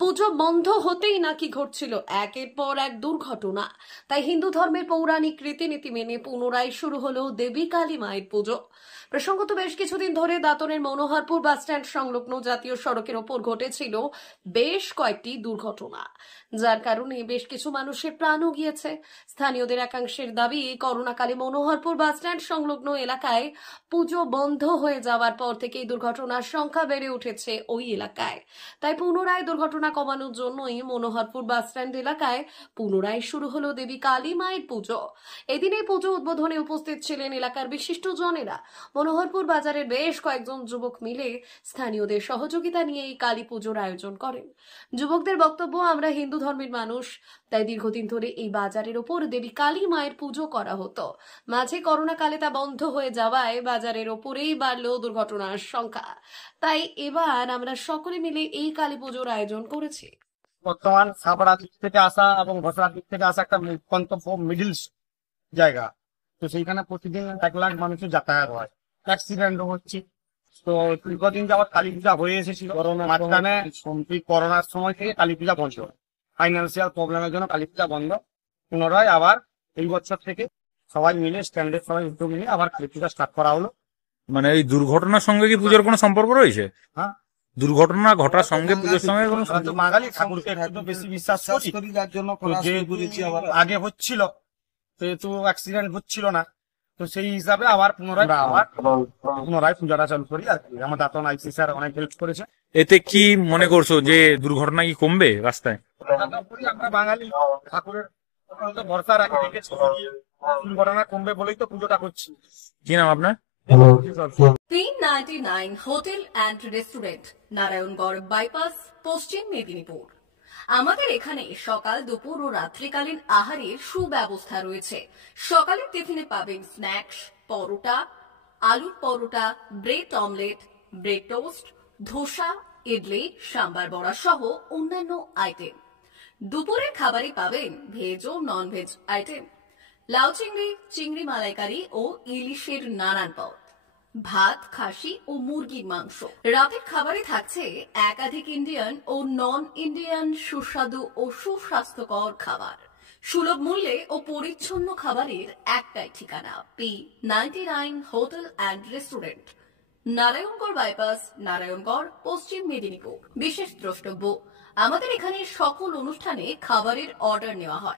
পুজো বন্ধ হতেই নাকি ঘটছিল একের পর এক দুর্ঘটনা। তাই হিন্দু ধর্মের পৌরাণিক রীতিনীতি মেনে পুনরায় শুরু হলো দেবী কালী মায়ের পুজো। প্রসঙ্গত বেশ কিছুদিন ধরে দাঁতনের মনোহরপুর বাসস্ট্যান্ড সংলগ্ন জাতীয় সড়কের ওপর ঘটেছিল বেশ কয়েকটি দুর্ঘটনা, যার কারণে বেশ কিছু মানুষের প্রাণও গিয়েছে। স্থানীয়দের একাংশের দাবি, করোনাকালে মনোহরপুর বাসস্ট্যান্ড সংলগ্ন এলাকায় পুজো বন্ধ হয়ে যাওয়ার পর থেকেই দুর্ঘটনার সংখ্যা বেড়ে উঠেছে ওই এলাকায়। তাই পুনরায় দুর্ঘটনা কমানোর জন্যই মনোহরপুর বাসস্ট্যান্ড এলাকায় পুনরায় শুরু হলো দেবী কালী মায়ের পুজো। এদিনে পুজো উদ্বোধনে উপস্থিত ছিলেন এলাকার বিশিষ্ট জনেরা। মনোহরপুর বাজারের বেশ কয়েকজন যুবক মিলে স্থানীয়দের সহযোগিতা নিয়ে এই কালী পুজোর আয়োজন করেন। যুবকদের বক্তব্য, আমরা হিন্দু ধর্মের মানুষ, তাই দীর্ঘদিন ধরে এই বাজারের ওপর দেবী কালী মায়ের পুজো করা হতো। মাঝে করোনা কালে তা বন্ধ হয়ে যাওয়ায় বাজারের ওপরেই বাড়লো দুর্ঘটনার সংখ্যা। তাই এবার আমরা সকলে মিলে এই কালী পুজোর আয়োজন করেছি। বর্তমান সাবড়া দিক থেকে আসা এবং ঘোষড়ার দিক থেকে আসা একটা গন্তব্য মিডিল জায়গা। তো সেইখানে প্রতিদিন 1 লাখ মানুষের যাতায়াত হয়, অ্যাক্সিডেন্টও হচ্ছে। তো দীর্ঘদিন যাবৎ কালী পূজা হয়ে এসেছিল, মাঝখানে করোনার সময় থেকে কালী পূজা বন্ধ, ফাইন্যান্সিয়াল প্রবলেমের জন্য কালী পূজা বন্ধ। পুনরায় আবার এই বছর থেকে সবাই মিলে স্ট্যান্ডার্ড সবাই উদ্যোগ নিয়ে আবার কালী পূজা স্টার্ট করা হলো। মানে এই দুর্ঘটনার সঙ্গে কি পুজোর কোনো সম্পর্ক রয়েছে? হ্যাঁ, দুর্ঘটনা ঘটার সঙ্গে পুজোর সঙ্গে কোনো বাঙালি ঠাকুরকে একটু বেশি বিশ্বাস করি, যার জন্য আগে হচ্ছিল যেহেতু অ্যাক্সিডেন্ট হচ্ছিল না, তো সেই হিসাবে আবার পুনরায় পূজাটা চালু করি আর কি। আমার দাতন আইসি স্যার অনেক হেল্প করেছে। এতে কি মনে করছো যে দুর্ঘটনা কি কমবে রাস্তায়? আমরা বাঙালি ঠাকুরের ভরসা রাখি, দুর্ঘটনা কমবে বলেই তো পুজোটা করছি। কি নাম আপনার? 399 hotel and restaurant, Narayangarh bypass, পশ্চিম মেদিনীপুর। আমাদের এখানে সকাল, দুপুর ও রাত্রিকালীন আহারের সুব্যবস্থা রয়েছে। সকালের টিফিনে পাবেন স্ন্যাক্স, পরোটা, আলুর paratha, bread omelette, bread toast, dosa, idli, sambar vada সহ অন্যান্য আইটেম। দুপুরের খাবারে পাবেন ভেজ ও নন ভেজ আইটেম, লাউ চিংড়ি, চিংড়ি মালাইকারি ও ইলিশের নানান পদ, ভাত, খাসি ও মুরগির মাংস। রাতের খাবারে থাকছে একাধিক ইন্ডিয়ান ও নন ইন্ডিয়ান সুস্বাদু ও সুস্বাস্থ্যকর খাবার। সুলভ মূল্যে ও পরিচ্ছন্ন খাবারের একটাই ঠিকানা, P99 hotel and restaurant, Narayangarh bypass, Narayangarh, পশ্চিম মেদিনীপুর। বিশেষ দ্রষ্টব্য, আমাদের এখানে সকল অনুষ্ঠানে খাবারের অর্ডার নেওয়া হয়।